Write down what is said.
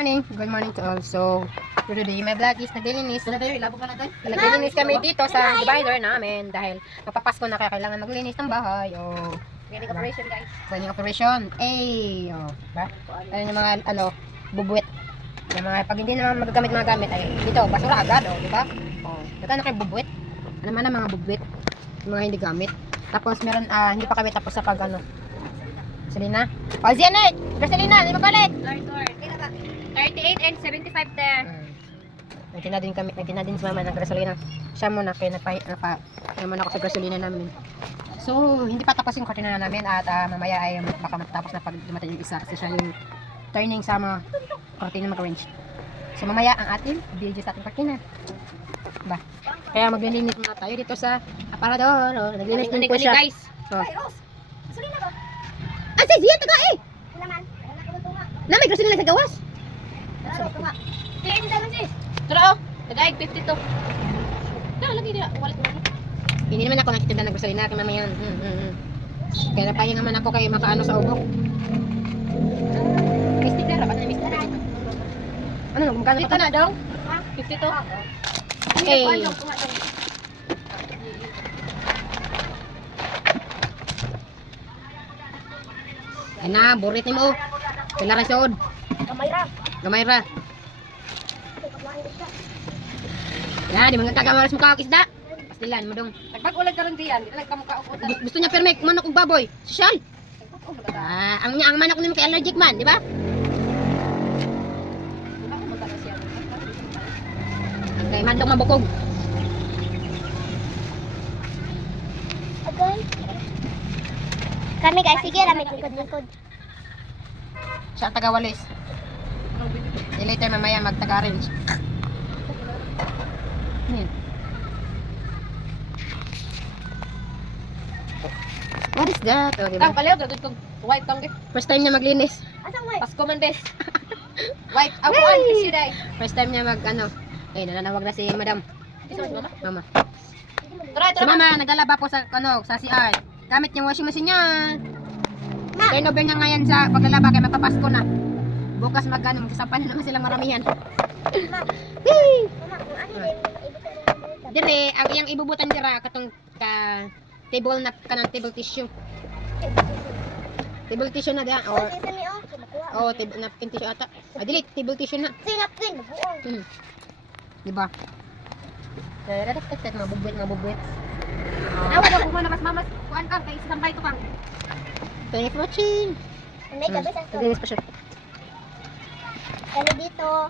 Good morning to all. So, for today, my vlog is naglilinis. Naglilinis kami dito sa divider namin dahil magpapasko na kaya kailangan maglinis ng bahay. Oh, Cleaning operation, guys. cleaning operation. Oh, ba? Ayun yung mga, bubuwit. Yung mga, pag hindi naman magagamit mga gamit, ay dito, basura agad, di ba? Oh, dito na kayo bubuwit. Ano man ang mga bubuwit, yung mga hindi gamit. Tapos, meron, hindi pa kami tapos sa pag, Selena. Oh, Janet! Selena, hindi mapalit! Lord. 38 and 75 there. Nagtina din si mama ng gasolina. Siya muna kaya naman ako sa gasolina namin. So, hindi pa tapos yung kortina namin at mamaya ay baka matapos na pag dumating yung isa kasi siya yung turning sa mga kortina mag-arrange. So, mamaya ang ating video sa ating kortina. Ba? Kaya maglilinis muna tayo dito sa aparador. Oh, naglilinis din po siya. Guys. Oh. Gasolina ba? Ah, say, siya taga eh! Naman. Na, may gasolina sa gawas. Kaya hindi naman sis. Tara, tagaig 52. Lagi niya. Walit mo. Hindi naman ako nakitinda ng gasolina kay mama yan. Kaya napahinga naman ako kay makaano sa ubo. May sticker, rapat na may sticker. Ano, magkano Dito pa na daw. 52. Eh. Ay na, burit ni mo. Pila ra sod. Kamayra. Gamay ra. Ya, di mga kagamaras mo ka isda. Pastilan mo dong. Nagpag-ulag ka rin diyan. Hindi lang kamukha ukutan. Gusto niya permek manok ug baboy. Sosyal. Ang manok nimo kay allergic man, di ba? Okay, mandok mabukog. Okay. Kami guys, sige na may likod-likod. Siya ang taga-walis. Later mamaya mag-taga-arrange. What is that? Oh, diba? Tang palayo, gagawin kong wipe tang. First time niya maglinis. Asang wipe? Pasko man bes. Wipe ako an kasi dai. First time niya nananawag na si madam. Isa si mama. Mama. Tara, Si mama, naglalaba po sa CR. Gamit yung washing machine niya. Turnover niya ngayon sa paglalaba kaya magpapasko na. Bukas magsasapan na naman silang maramihan. Hey! Dire, ang iyang ibubutan dira katong table na kanang table tissue. Table tissue na diha or table napkin tissue ata. Dili, table tissue na. Napkin, buong. Di ba? Dadak mabubuit. Nawala ko muna mas mamas. Kuan kang kay isang bay to kang. Thanks for watching. May gabi sa Naglinis pa siya. Kami dito.